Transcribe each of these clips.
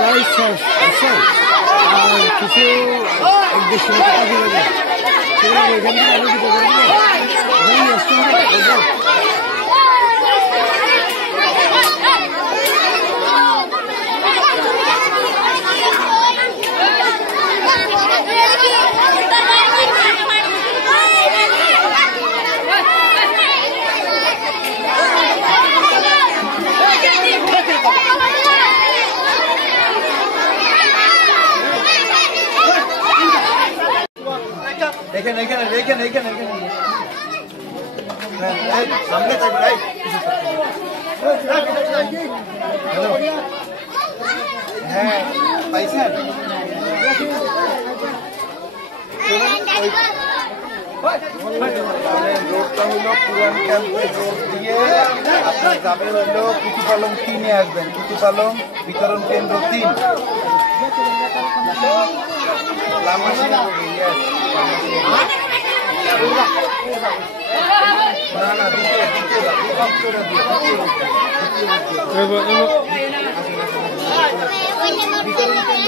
প্রায় শেষ বুঝছেন আর কিছু এক দেড়শো মতো কাজে লাগে সেগুলো এখান থেকে আমি দিতে পারবো সামনে থাকবে হ্যাঁ পাইছেন রোডটা হলো পুরান ক্যাম্পের রোড দিয়ে আপনার যাবেন হলো কুতুপালং 3-এ আসবেন কুতুপালং বিতরণ কেন্দ্র 3 না না দ্বিতীয় বিতরণ কেন্দ্র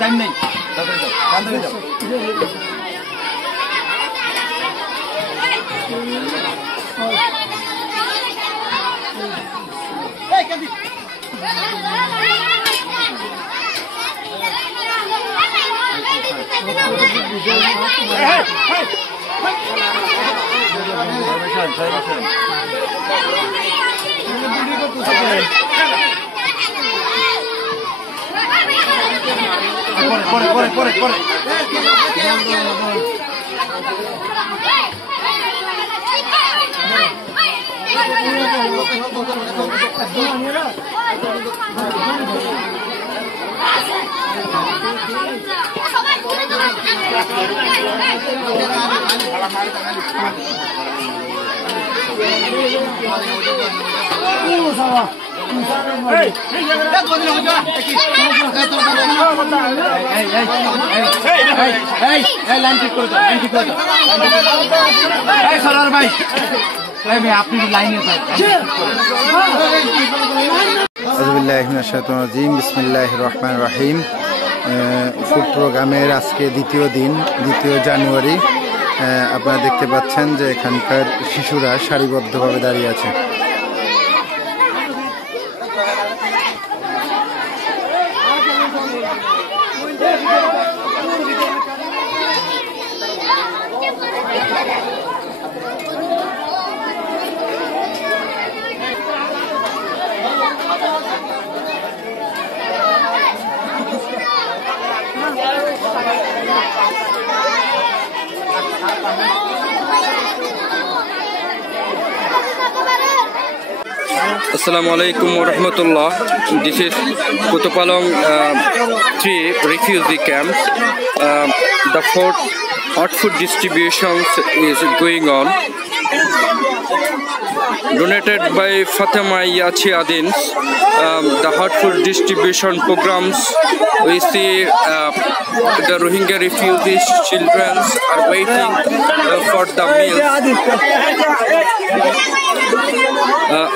টাইম নেই পরে আপনি লাইনে বিসমিল্লাহির রহমানির রহিম। ফুড প্রোগ্রামের আজকে দ্বিতীয় দিন, 2 জানুয়ারি। আপনারা দেখতে পাচ্ছেন যে এখানকার শিশুরা সারিবদ্ধভাবে দাঁড়িয়ে আছে। Assalamualaikum warahmatullah. This is Kutupalong 3 refugee camps. The fourth hot food distribution is going on. donated by Fatima Yachi Adin. The hot food distribution programs, we see the Rohingya refugees children are waiting for the meals.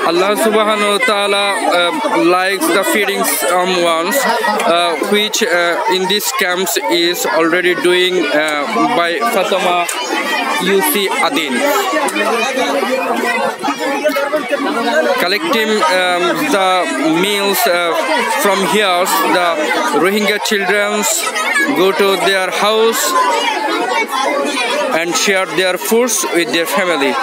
Allah subhanahu wa ta'ala likes the feeding ones, which in these camps is already doing by Fatima Yachi Adin. Collecting the meals from here, the Rohingya children go to their house and share their foods with their family.